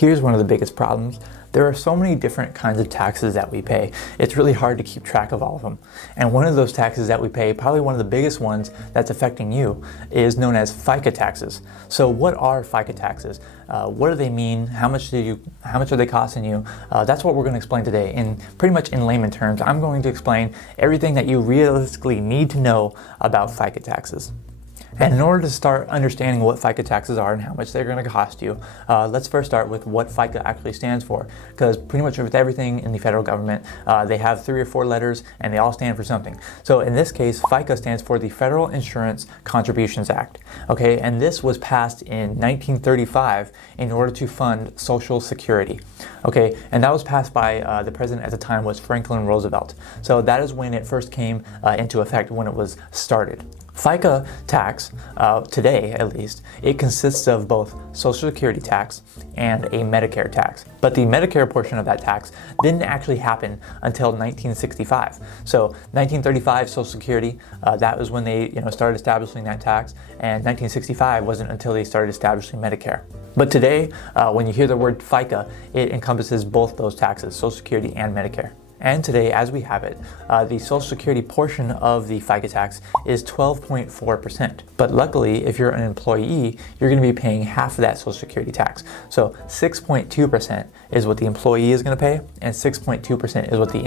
Here's one of the biggest problems. There are so many different kinds of taxes that we pay. It's really hard to keep track of all of them. And one of those taxes that we pay, probably one of the biggest ones that's affecting you, is known as FICA taxes. So what are FICA taxes? What do they mean? How much are they costing you? That's what we're going to explain today. And pretty much in layman terms, I'm going to explain everything that you realistically need to know about FICA taxes. And in order to start understanding what FICA taxes are and how much they're going to cost you, let's first start with what FICA actually stands for. Because pretty much with everything in the federal government, they have 3 or 4 letters and they all stand for something. So in this case, FICA stands for the Federal Insurance Contributions Act. Okay, and this was passed in 1935 in order to fund Social Security. Okay, and that was passed by the president at the time was Franklin Roosevelt. So that is when it first came into effect, when it was started. FICA tax, today at least, it consists of both Social Security tax and a Medicare tax. But the Medicare portion of that tax didn't actually happen until 1965. So 1935 Social Security, that was when they started establishing that tax, and 1965 wasn't until they started establishing Medicare. But today, when you hear the word FICA, it encompasses both those taxes, Social Security and Medicare. And today, as we have it, the Social Security portion of the FICA tax is 12.4%. But luckily, if you're an employee, you're going to be paying half of that Social Security tax. So 6.2% is what the employee is going to pay, and 6.2% is what the the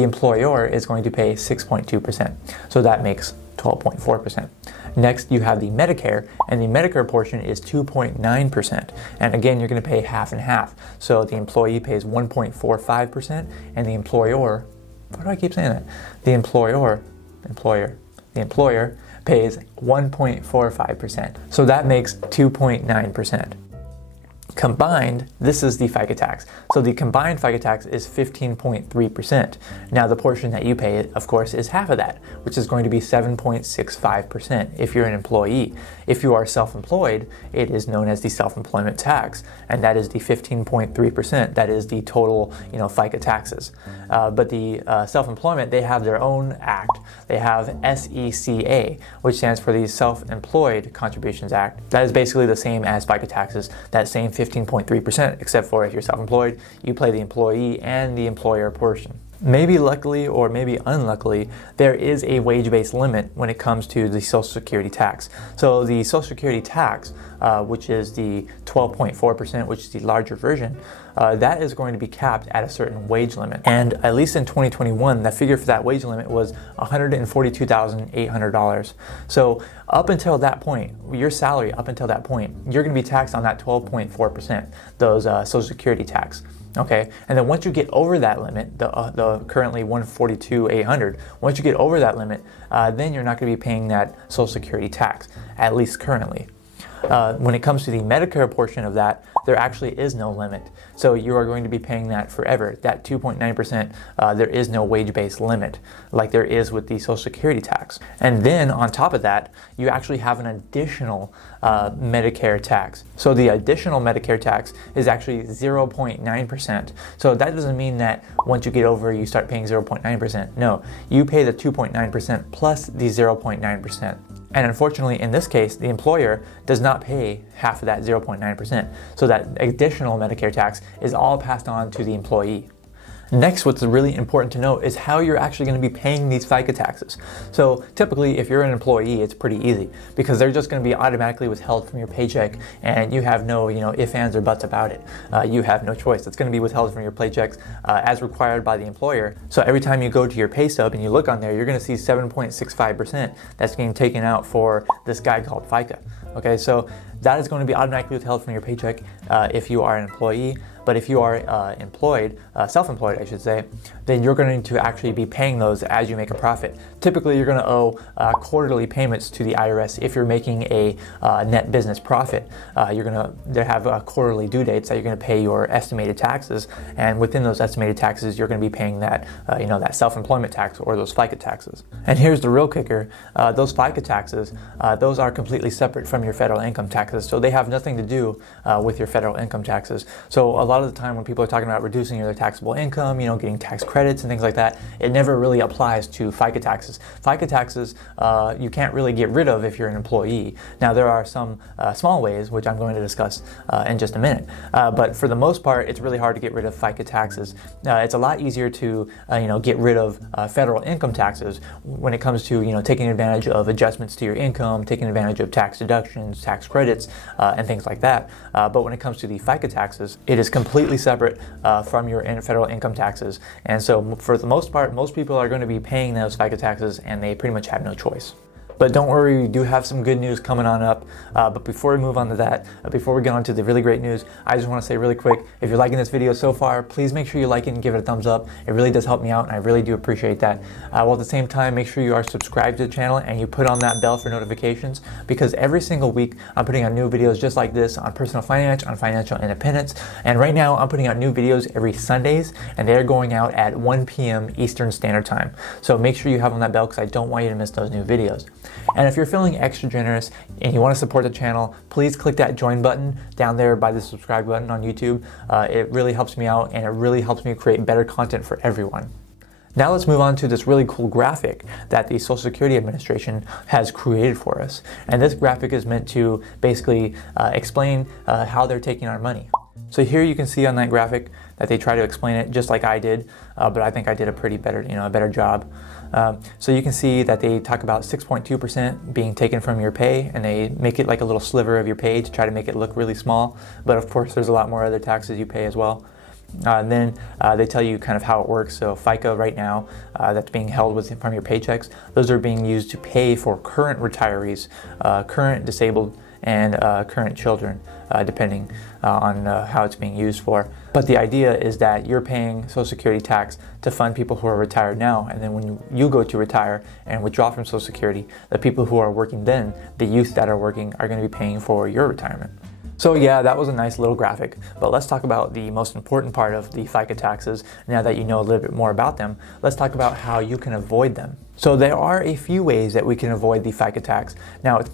employer is going to pay 6.2%. So that makes 12.4%. Next, you have the Medicare, and the Medicare portion is 2.9%. And again, you're going to pay half and half. So the employee pays 1.45%, and the employer, why do I keep saying that? The employer pays 1.45%. So that makes 2.9%. Combined, this is the FICA tax. So the combined FICA tax is 15.3%. Now the portion that you pay, of course, is half of that, which is going to be 7.65% if you're an employee. If you are self-employed, it is known as the self-employment tax, and that is the 15.3%. That is the total, FICA taxes. But the self-employment, they have their own act. They have SECA, which stands for the Self-Employed Contributions Act. That is basically the same as FICA taxes, that same 15.3%, except for if you're self-employed, you pay the employee and the employer portion. Maybe luckily or maybe unluckily, there is a wage-based limit when it comes to the Social Security tax. So the Social Security tax, which is the 12.4%, which is the larger version, that is going to be capped at a certain wage limit. And at least in 2021, the figure for that wage limit was $142,800. So up until that point, your salary up until that point, you're going to be taxed on that 12.4%, those Social Security tax. Okay, and then once you get over that limit, the currently $142,800, once you get over that limit, then you're not going to be paying that Social Security tax, at least currently. When it comes to the Medicare portion of that, there actually is no limit. So you are going to be paying that forever. That 2.9%, there is no wage-based limit like there is with the Social Security tax. And then on top of that, you actually have an additional Medicare tax. So the additional Medicare tax is actually 0.9%. So that doesn't mean that once you get over, you start paying 0.9%. No, you pay the 2.9% plus the 0.9%. And unfortunately, in this case, the employer does not pay half of that 0.9%. So that additional Medicare tax is all passed on to the employee. Next, what's really important to note is how you're actually going to be paying these FICA taxes. So typically, if you're an employee, it's pretty easy because they're just going to be automatically withheld from your paycheck, and you have no, ifs, ands, or buts about it. You have no choice. It's going to be withheld from your paychecks as required by the employer. So every time you go to your pay stub and you look on there, you're going to see 7.65% that's being taken out for this guy called FICA. Okay, so that is going to be automatically withheld from your paycheck if you are an employee. But if you are self-employed, I should say, then you're going to actually be paying those as you make a profit. Typically, you're going to owe quarterly payments to the IRS if you're making a net business profit. They have quarterly due dates that you're going to pay your estimated taxes, and within those estimated taxes, you're going to be paying that that self-employment tax or those FICA taxes. And here's the real kicker: those FICA taxes, those are completely separate from your federal income taxes, so they have nothing to do with your federal income taxes. So a lot lot of the time when people are talking about reducing their taxable income, getting tax credits and things like that, it never really applies to FICA taxes. FICA taxes, you can't really get rid of if you're an employee. Now, there are some small ways, which I'm going to discuss in just a minute. But for the most part, it's really hard to get rid of FICA taxes. It's a lot easier to, get rid of federal income taxes when it comes to, taking advantage of adjustments to your income, taking advantage of tax deductions, tax credits, and things like that. But when it comes to the FICA taxes, it is completely separate from your federal income taxes. And so for the most part, most people are going to be paying those FICA taxes, and they pretty much have no choice. But don't worry, we do have some good news coming on up. But before we move on to that, before we get on to the really great news, I just want to say really quick, if you're liking this video so far, please make sure you like it and give it a thumbs up. It really does help me out, and I really do appreciate that. While at the same time, make sure you are subscribed to the channel and you put on that bell for notifications, because every single week I'm putting out new videos just like this on personal finance, on financial independence. And right now I'm putting out new videos every Sundays, and they're going out at 1 p.m. Eastern Standard Time. So make sure you have on that bell, because I don't want you to miss those new videos. And if you're feeling extra generous and you want to support the channel, please click that join button down there by the subscribe button on YouTube. It really helps me out, and it really helps me create better content for everyone. Now let's move on to this really cool graphic that the Social Security Administration has created for us. And this graphic is meant to basically explain how they're taking our money. So here you can see on that graphic that they try to explain it just like I did, but I think I did a better job. So you can see that they talk about 6.2% being taken from your pay, and they make it like a little sliver of your pay to try to make it look really small. But of course, there's a lot more other taxes you pay as well. And then they tell you kind of how it works. So FICA right now, that's being held from your paychecks. Those are being used to pay for current retirees, current disabled, and current children, depending on how it's being used for. But the idea is that you're paying Social Security tax to fund people who are retired now, and then when you go to retire and withdraw from Social Security, the people who are working then, the youth that are working, are going to be paying for your retirement. So yeah, that was a nice little graphic, but let's talk about the most important part of the FICA taxes. Now that you know a little bit more about them, let's talk about how you can avoid them. So there are a few ways that we can avoid the FICA tax. Now, it's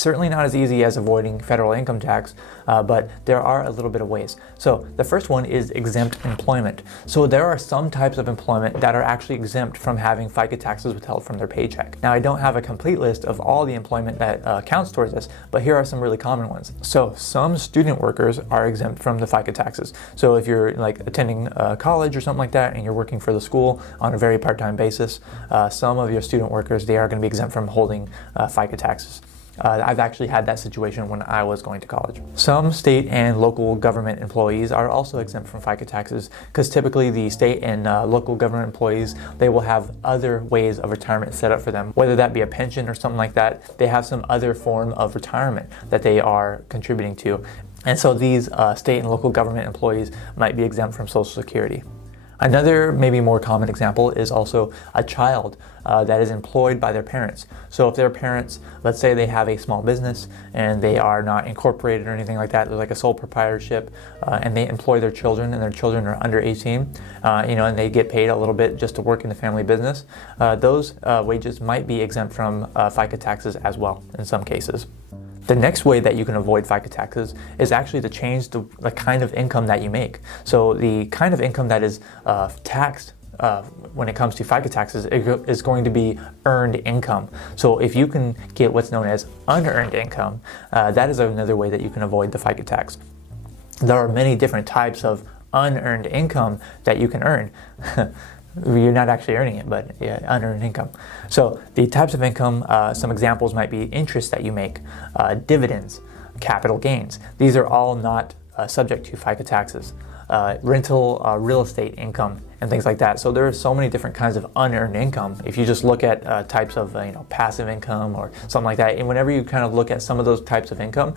certainly not as easy as avoiding federal income tax, but there are a little bit of ways. So the first one is exempt employment. So there are some types of employment that are actually exempt from having FICA taxes withheld from their paycheck. Now, I don't have a complete list of all the employment that counts towards this, but here are some really common ones. So some student workers are exempt from the FICA taxes. So if you're like attending college or something like that, and you're working for the school on a very part-time basis, some of your student workers, they are going to be exempt from holding FICA taxes. I've actually had that situation when I was going to college. Some state and local government employees are also exempt from FICA taxes, because typically the state and local government employees, they will have other ways of retirement set up for them, whether that be a pension or something like that. They have some other form of retirement that they are contributing to. And so these state and local government employees might be exempt from Social Security. Another maybe more common example is also a child that is employed by their parents. So if their parents, let's say they have a small business and they are not incorporated or anything like that, they're like a sole proprietorship, and they employ their children, and their children are under 18, and they get paid a little bit just to work in the family business, those wages might be exempt from FICA taxes as well in some cases. The next way that you can avoid FICA taxes is actually to change the kind of income that you make. So the kind of income that is taxed when it comes to FICA taxes is going to be earned income. So if you can get what's known as unearned income, that is another way that you can avoid the FICA tax. There are many different types of unearned income that you can earn. You're not actually earning it, but yeah, unearned income. So the types of income, some examples might be interest that you make, dividends, capital gains. These are all not subject to FICA taxes. Rental real estate income and things like that. So there are so many different kinds of unearned income. If you just look at types of passive income or something like that, and whenever you kind of look at some of those types of income,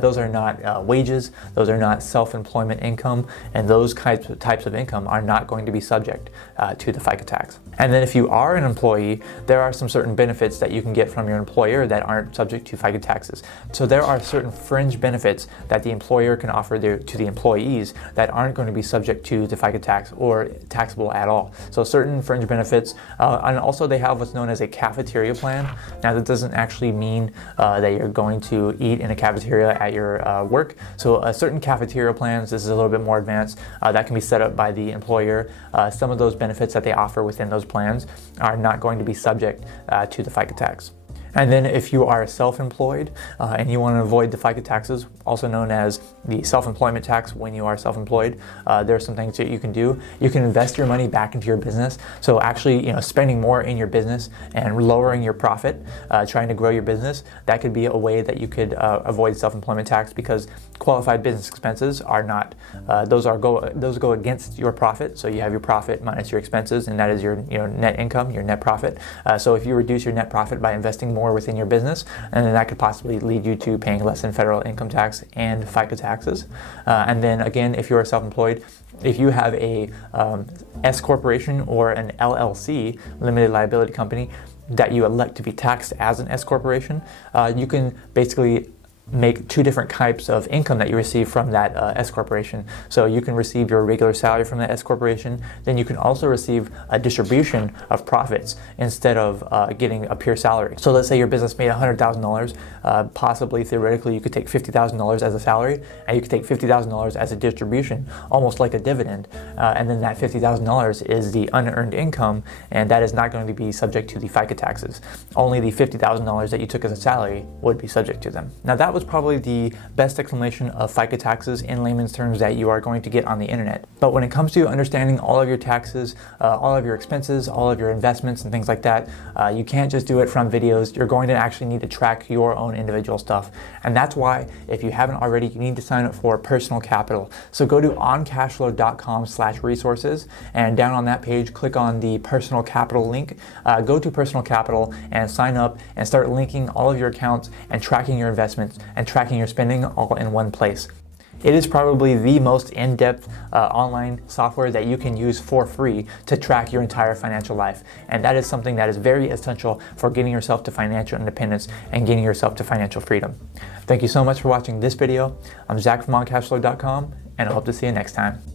those are not wages, those are not self-employment income, and those types of income are not going to be subject to the FICA tax. And then if you are an employee, there are some certain benefits that you can get from your employer that aren't subject to FICA taxes. So there are certain fringe benefits that the employer can offer to the employees that aren't going to be subject to the FICA tax or tax taxable at all. So certain fringe benefits, and also they have what's known as a cafeteria plan. Now that doesn't actually mean that you're going to eat in a cafeteria at your work. So certain cafeteria plans, this is a little bit more advanced, that can be set up by the employer. Some of those benefits that they offer within those plans are not going to be subject to the FICA tax. And then if you are self-employed and you want to avoid the FICA taxes, also known as the self-employment tax when you are self-employed, there are some things that you can do. You can invest your money back into your business. So actually, spending more in your business and lowering your profit, trying to grow your business, that could be a way that you could avoid self-employment tax, because qualified business expenses are not, those go against your profit. So you have your profit minus your expenses, and that is your net income, your net profit. So if you reduce your net profit by investing more within your business, and then that could possibly lead you to paying less in federal income tax and FICA taxes. And then again, if you're self-employed, if you have a S corporation or an LLC, limited liability company, that you elect to be taxed as an S corporation, you can basically make two different types of income that you receive from that S corporation. So you can receive your regular salary from the S corporation, then you can also receive a distribution of profits instead of getting a pure salary. So let's say your business made $100,000, possibly theoretically you could take $50,000 as a salary, and you could take $50,000 as a distribution, almost like a dividend, and then that $50,000 is the unearned income, and that is not going to be subject to the FICA taxes. Only the $50,000 that you took as a salary would be subject to them. Now that was probably the best explanation of FICA taxes in layman's terms that you are going to get on the internet. But when it comes to understanding all of your taxes, all of your expenses, all of your investments and things like that, you can't just do it from videos. You're going to actually need to track your own individual stuff. And that's why, if you haven't already, you need to sign up for Personal Capital. So go to oncashflow.com/resources, and down on that page, click on the Personal Capital link. Go to Personal Capital and sign up and start linking all of your accounts and tracking your investments and tracking your spending all in one place. It is probably the most in-depth online software that you can use for free to track your entire financial life. And that is something that is very essential for getting yourself to financial independence and getting yourself to financial freedom. Thank you so much for watching this video. I'm Zach from OnCashflow.com, and I hope to see you next time.